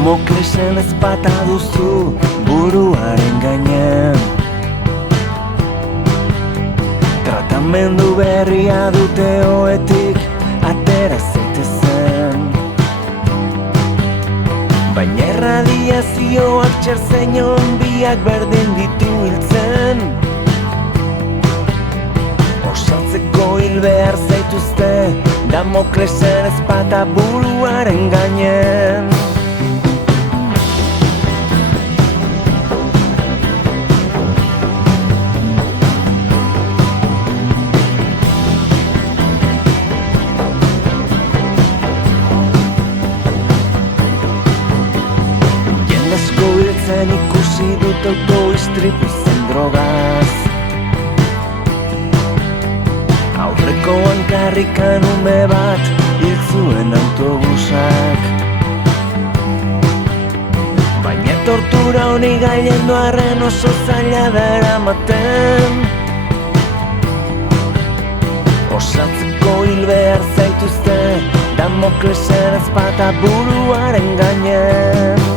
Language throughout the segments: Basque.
Damoklesen ezpata duzu buruaren gainean. Tratamendu berria dute oetik atera zaitezen. Baina erradiazioak txerzeinon biak berdin ditu hiltzen. Osatzeko hil behar zaituzte Damoklesen ezpata buruaren gainean. Jendezko hiltzen ikusi dut autoistripu zen drogaz. Aurrekoan karrikan ume bat hil zuen autobusak. Baina tortura honi gailendu arren oso zaila da eramaten. Osatzeko hil behar zaituzte Damoklesen ezpata buruaren gainean.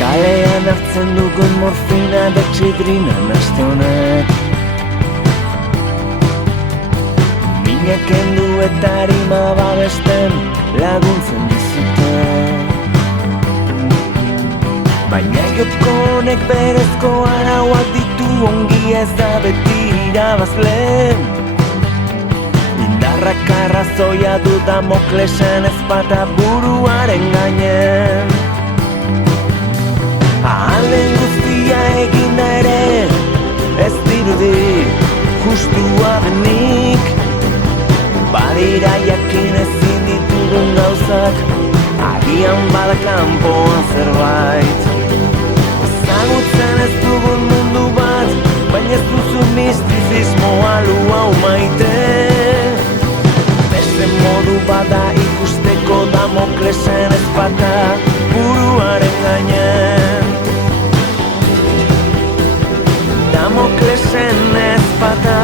Kalean hartzen dugun morfina da txidrina naste honek. Mina kendu eta harima babesten laguntzen dizute. Baina joko honek berezko arauak ditu, ongi ez da beti irabazle. Indarrak arrazoia du Damoklesen ezpata buruaren gainean. Ahalen guztia egin da ere, ez dirudi justua denik. Badira jakin ezin ditugun gauzak, agian bada kanpoan zerbait. Ezagutzen ez dugun mundu bat, baina ez duzu mistizismoa hau maite. Beste modu bada ikusteko Damoklesen ezpata buruaren gainean. Damoklesen ezpata